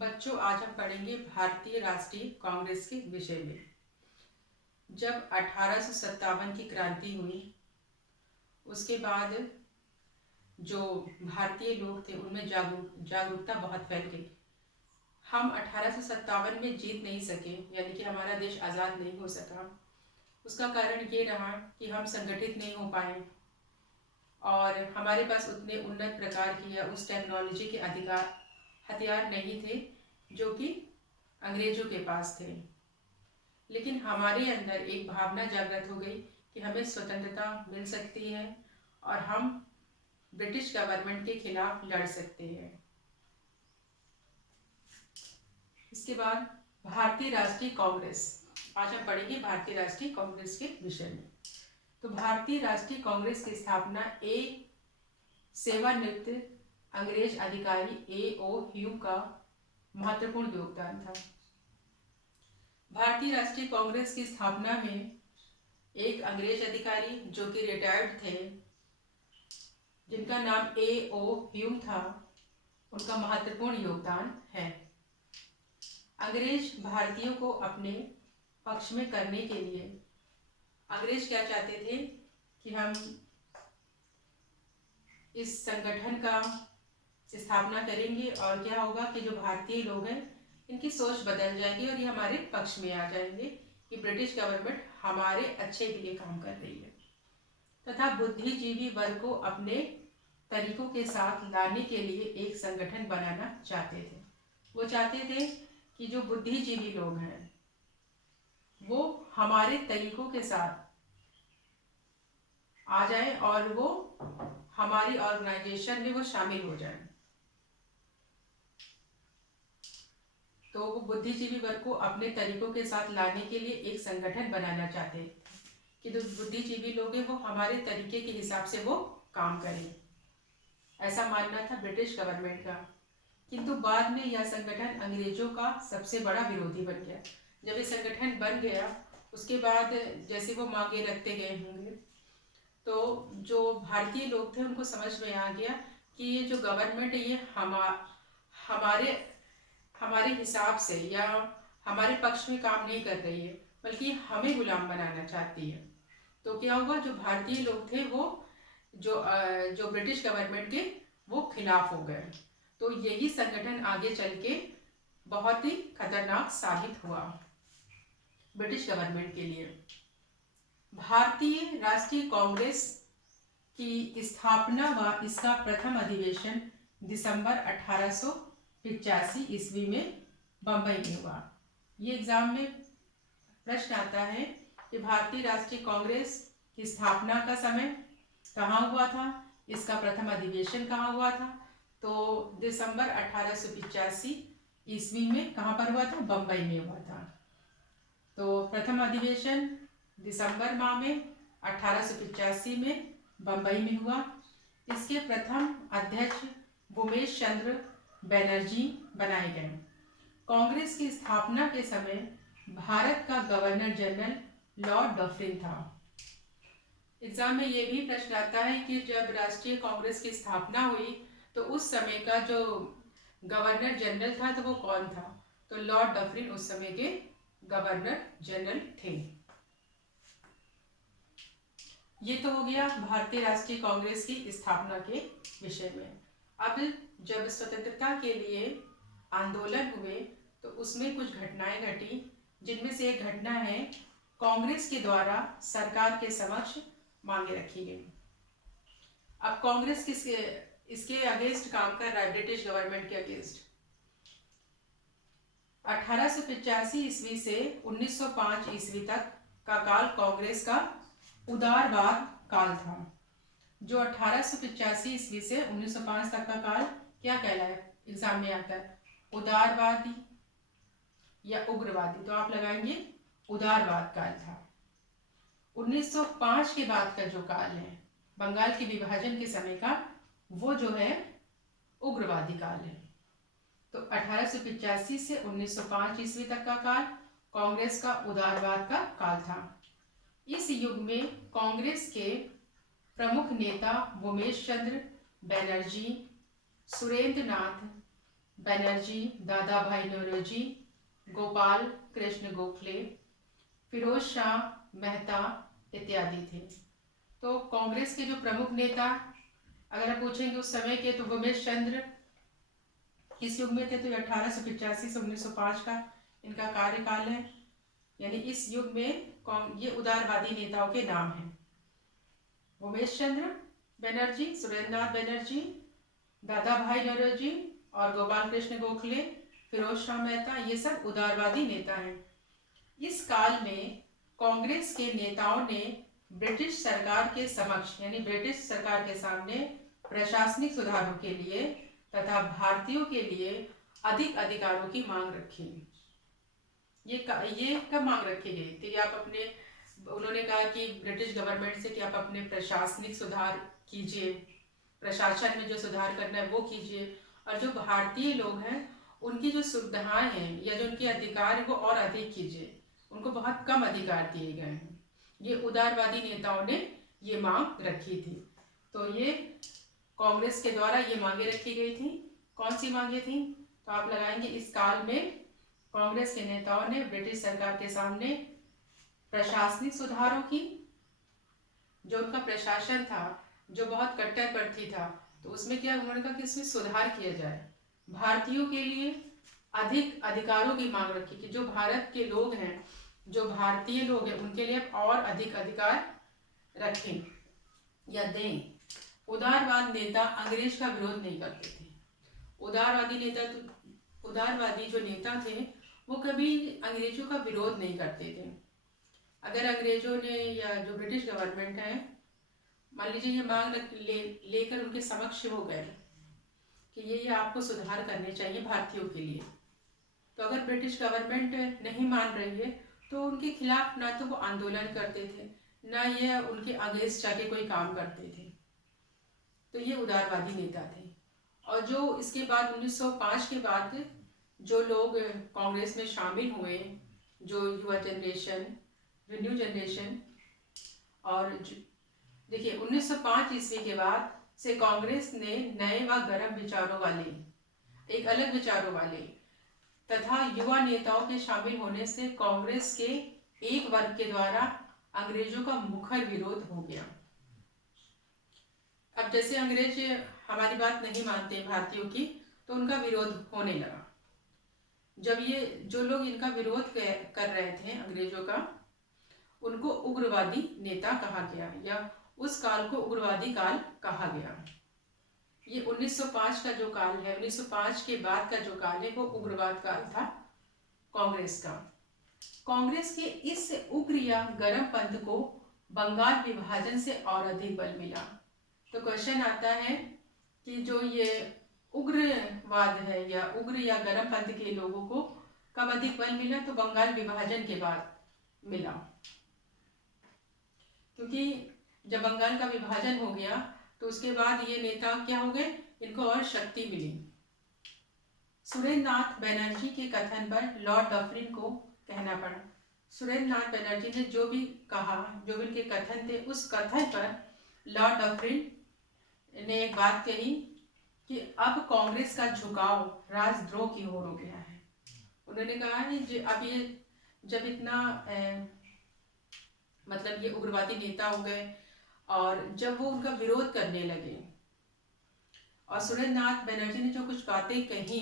बच्चों, आज हम पढ़ेंगे भारतीय राष्ट्रीय कांग्रेस के विषय में। जब 1857 की क्रांति हुई, उसके बाद जो भारतीय लोग थे उनमें जागरूकता बहुत फैल गई। हम 1857 में जीत नहीं सके, यानी कि हमारा देश आज़ाद नहीं हो सका। उसका कारण ये रहा कि हम संगठित नहीं हो पाए और हमारे पास उतने उन्नत प्रकार की या उस टेक्नोलॉजी के हथियार नहीं थे जो कि अंग्रेजों के पास थे। लेकिन हमारे अंदर एक भावना जागृत हो गई कि हमें स्वतंत्रता मिल सकती है और हम ब्रिटिश गवर्नमेंट के खिलाफ लड़ सकते हैं। इसके बाद भारतीय राष्ट्रीय कांग्रेस, आज हम पढ़ेंगे भारतीय राष्ट्रीय कांग्रेस के विषय में। तो भारतीय राष्ट्रीय कांग्रेस की स्थापना एक सेवानिवृत्त अंग्रेज अधिकारी A.O. ह्यूम का महत्वपूर्ण योगदान था। भारतीय राष्ट्रीय कांग्रेस की स्थापना में एक अंग्रेज अधिकारी जो कि रिटायर्ड थे, जिनका नाम A.O. ह्यूम था, उनका महत्वपूर्ण योगदान है। अंग्रेज भारतीयों को अपने पक्ष में करने के लिए अंग्रेज क्या चाहते थे कि हम इस संगठन का स्थापना करेंगे और क्या होगा कि जो भारतीय लोग हैं इनकी सोच बदल जाएगी और ये हमारे पक्ष में आ जाएंगे कि ब्रिटिश गवर्नमेंट हमारे अच्छे के लिए काम कर रही है, तथा बुद्धिजीवी वर्ग को अपने तरीकों के साथ लाने के लिए एक संगठन बनाना चाहते थे। वो चाहते थे कि जो बुद्धिजीवी लोग हैं वो हमारे तरीकों के साथ आ जाए और वो हमारी ऑर्गेनाइजेशन में वो शामिल हो जाए। तो वो बुद्धिजीवी वर्ग को अपने तरीकों के साथ लाने के लिए एक संगठन बनाना चाहते थे कि जो बुद्धिजीवी लोग हैं वो हमारे तरीके के हिसाब से वो काम करें। ऐसा मानना था ब्रिटिश गवर्नमेंट का। किंतु बाद में यह संगठन अंग्रेजों का सबसे बड़ा विरोधी बन गया। जब ये संगठन बन गया उसके बाद जैसे वो मांगे रखते गए होंगे, तो जो भारतीय लोग थे उनको समझ में आ गया कि ये जो गवर्नमेंट है ये हमारे हिसाब से या हमारे पक्ष में काम नहीं कर रही है, बल्कि हमें गुलाम बनाना चाहती है। तो क्या हुआ, जो भारतीय लोग थे वो जो ब्रिटिश गवर्नमेंट के वो खिलाफ हो गए। तो यही संगठन आगे चल के बहुत ही खतरनाक साबित हुआ ब्रिटिश गवर्नमेंट के लिए। भारतीय राष्ट्रीय कांग्रेस की स्थापना व इसका प्रथम अधिवेशन दिसंबर 1885 ईस्वी में बम्बई में हुआ। ये एग्जाम में प्रश्न आता है कि भारतीय राष्ट्रीय कांग्रेस की स्थापना का समय कहाँ हुआ था, इसका प्रथम अधिवेशन कहाँ हुआ था। तो दिसंबर 1885 ईस्वी में कहाँ पर हुआ था, बम्बई में हुआ था। तो प्रथम अधिवेशन दिसंबर माह में 1885 में बम्बई में हुआ। इसके प्रथम अध्यक्ष उमेश चंद्र बनर्जी बनाए गए। कांग्रेस की स्थापना के समय भारत का गवर्नर जनरल लॉर्ड डफरिन था। एग्जाम में ये भी प्रश्न आता है कि जब राष्ट्रीय कांग्रेस की स्थापना हुई तो उस समय का जो गवर्नर जनरल था तो वो कौन था। तो लॉर्ड डफरिन उस समय के गवर्नर जनरल थे। ये तो हो गया भारतीय राष्ट्रीय कांग्रेस की स्थापना के विषय में। अब जब स्वतंत्रता के लिए आंदोलन हुए तो उसमें कुछ घटनाएं घटी, जिनमें से एक घटना है कांग्रेस के द्वारा सरकार के समक्ष मांगे रखी गई। अब कांग्रेस इसके अगेंस्ट काम कर रहा है, ब्रिटिश गवर्नमेंट के अगेंस्ट। 1885 ईस्वी से 1905 ईस्वी तक का काल कांग्रेस का उदारवाद काल था। जो 1885 ईस्वी से 1905 तक का काल क्या कहलाए, एग्जाम में आता है उदारवादी या उग्रवादी, तो आप लगाएंगे उदारवाद काल था। 1905 के बाद का जो काल है बंगाल के विभाजन के समय का, वो जो है उग्रवादी काल है। तो 1885 से 1905 ईस्वी तक का काल कांग्रेस का उदारवाद का काल था। इस युग में कांग्रेस के प्रमुख नेता उमेश चंद्र बनर्जी, सुरेंद्र नाथ बनर्जी, दादा भाई नौरोजी, गोपाल कृष्ण गोखले, फिरोज शाह मेहता इत्यादि थे। तो कांग्रेस के जो प्रमुख नेता अगर आप पूछेंगे उस समय के, तो उमेश चंद्र किस युग में थे, तो 1885 से 1905 का इनका कार्यकाल है। यानी इस युग में ये उदारवादी नेताओं के नाम हैं। उमेश चंद्र बनर्जी, सुरेंद्रनाथ बनर्जी, दादा भाई नौरोजी और गोपाल कृष्ण गोखले, फिरोज शाह मेहता, ये सब उदारवादी नेता हैं। इस काल में कांग्रेस के नेताओं ने ब्रिटिश सरकार के समक्ष यानी ब्रिटिश सरकार के सामने प्रशासनिक सुधारों के लिए तथा भारतीयों के लिए अधिक अधिकारों की मांग रखी। ये कब मांग रखी गई थी? आप अपने उन्होंने कहा कि ब्रिटिश गवर्नमेंट से कि आप अपने प्रशासनिक सुधार कीजिए, प्रशासन में जो सुधार करना है वो कीजिए, और जो भारतीय लोग हैं उनकी जो सुविधाएं हैं या जो उनके अधिकार है वो और अधिक कीजिए। उनको बहुत कम अधिकार दिए गए हैं। ये उदारवादी नेताओं ने ये मांग रखी थी। तो ये कांग्रेस के द्वारा ये मांगे रखी गई थी। कौन सी मांगे थी? तो आप लगाएंगे इस काल में कांग्रेस के नेताओं ने ब्रिटिश सरकार के सामने प्रशासनिक सुधारों की, जो उनका प्रशासन था जो बहुत कट्टरपंथी था, तो उसमें क्या उन्होंने कहा कि इसमें सुधार किया जाए। भारतीयों के लिए अधिक अधिकारों की मांग रखी कि जो भारत के लोग हैं, जो भारतीय लोग हैं, उनके लिए और अधिक अधिकार रखें या दें। उदारवाद नेता अंग्रेज का विरोध नहीं करते थे। उदारवादी जो नेता थे वो कभी अंग्रेजों का विरोध नहीं करते थे। अगर अंग्रेजों ने या जो ब्रिटिश गवर्नमेंट है, मान लीजिए ये मांग लेकर उनके समक्ष हो गए कि ये आपको सुधार करने चाहिए भारतीयों के लिए, तो अगर ब्रिटिश गवर्नमेंट नहीं मान रही है तो उनके खिलाफ ना तो वो आंदोलन करते थे, ना ये उनके अगेंस्ट जाके कोई काम करते थे। तो ये उदारवादी नेता थे। और जो इसके बाद 1905 के बाद जो लोग कांग्रेस में शामिल हुए, जो युवा जनरेशन, न्यू जनरेशन, और देखिए 1905 ईस्वी के बाद से कांग्रेस ने नए व गर्म विचारों वाले, एक अलग विचारों वाले तथा युवा नेताओं के शामिल होने से कांग्रेस के एक वर्ग के द्वारा अंग्रेजों का मुखर विरोध हो गया। अब जैसे अंग्रेज हमारी बात नहीं मानते भारतीयों की, तो उनका विरोध होने लगा। जब ये जो लोग इनका विरोध कर रहे थे अंग्रेजों का, उनको उग्रवादी नेता कहा गया, या उस काल को उग्रवादी काल कहा गया। ये 1905 का जो काल है, 1905 के बाद का जो काल है, वो उग्रवाद काल था कांग्रेस का। कांग्रेस के इस उग्र या गर्म पंथ को बंगाल विभाजन से और अधिक बल मिला। तो क्वेश्चन आता है कि जो ये उग्रवाद है या उग्र या गर्म पंथ के लोगों को कब अधिक बल मिला? तो बंगाल विभाजन के बाद मिला, क्योंकि जब बंगाल का विभाजन हो गया तो उसके बाद ये नेता क्या हो गए, इनको और शक्ति मिली। सुरेंद्रनाथ बनर्जी के कथन पर लॉर्ड डफरिन को कहना पड़ा। सुरेंद्रनाथ बनर्जी ने जो भी कहा, जो भी उनके कथन थे, उस कथन पर लॉर्ड डफरिन ने एक बात कही कि अब कांग्रेस का झुकाव राजद्रोह की ओर हो गया है। उन्होंने कहा है अब ये जब इतना मतलब ये उग्रवादी नेता हो गए और जब वो उनका विरोध करने लगे, और सुरेंद्रनाथ बनर्जी ने जो कुछ बातें कही,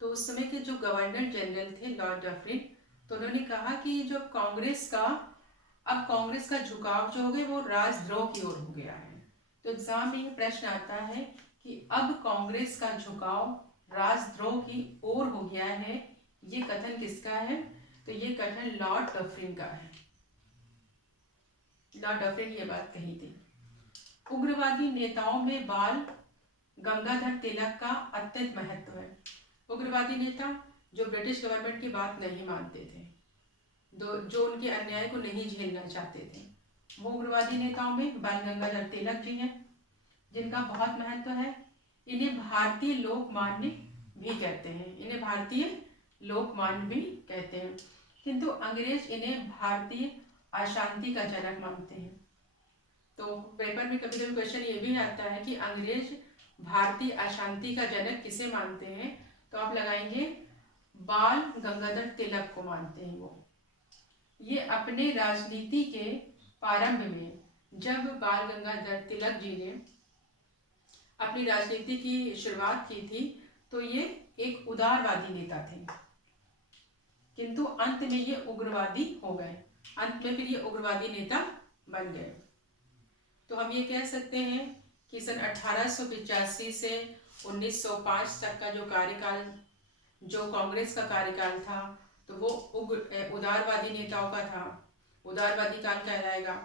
तो उस समय के जो गवर्नर जनरल थे लॉर्ड डफरिन, तो उन्होंने कहा कि जो कांग्रेस का झुकाव जो हो गया वो राजद्रोह की ओर हो गया है। तो एग्जाम में ये प्रश्न आता है कि अब कांग्रेस का झुकाव राजद्रोह की ओर हो गया है, ये कथन किसका है? तो ये कथन लॉर्ड डफरिन का है। लॉर्ड डफरिन ये बात कही थी। उग्रवादी नेताओं में बाल गंगाधर तिलक का अत्यंत महत्व है। उग्रवादी नेता जो ब्रिटिश गवर्नमेंट की बात नहीं मानते थे, जो उनके अन्याय को नहीं झेलना चाहते थे, वो उग्रवादी नेताओं में बाल गंगाधर तिलक जी हैं, जिनका बहुत महत्व है। इन्हें भारतीय लोकमान्य भी कहते हैं, इन्हें भारतीय लोकमान्य भी कहते हैं, किंतु अंग्रेज इन्हें भारतीय अशांति का जनक मानते हैं। तो पेपर में कभी कभी क्वेश्चन ये भी आता है कि अंग्रेज भारतीय अशांति का जनक किसे मानते हैं? तो आप लगाएंगे बाल गंगाधर तिलक को मानते हैं वो। ये अपने राजनीति के प्रारंभ में जब बाल गंगाधर तिलक जी ने अपनी राजनीति की शुरुआत की थी तो ये एक उदारवादी नेता थे, किंतु अंत में ये उग्रवादी हो गए। अंत में फिर ये उग्रवादी नेता बन गए। तो हम ये कह सकते हैं कि सन 1885 से 1905 तक का जो कार्यकाल, जो कांग्रेस का कार्यकाल था, तो वो उदारवादी नेताओं का था, उदारवादी काल कहलाएगा।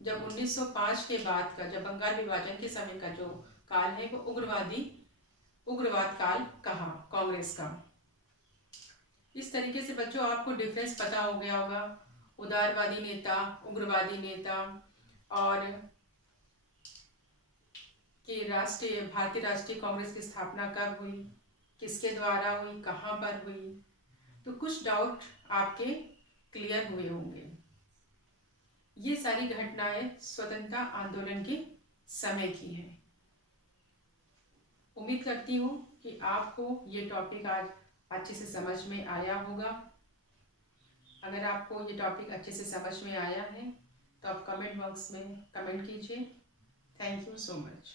जब 1905 के बाद का, जब बंगाल विभाजन के समय का जो काल है, वो उग्रवाद काल कहा कांग्रेस का। इस तरीके से बच्चों आपको डिफरेंस पता हो गया होगा, उदारवादी नेता, उग्रवादी नेता, और कि भारतीय राष्ट्रीय कांग्रेस की स्थापना कब हुई, किसके द्वारा हुई, कहाँ पर हुई। तो कुछ डाउट आपके क्लियर हुए होंगे। ये सारी घटनाएं स्वतंत्रता आंदोलन के समय की हैं। उम्मीद करती हूँ कि आपको ये टॉपिक आज अच्छे से समझ में आया होगा। अगर आपको ये टॉपिक अच्छे से समझ में आया है तो आप कमेंट बॉक्स में कमेंट कीजिए। Thank you so much.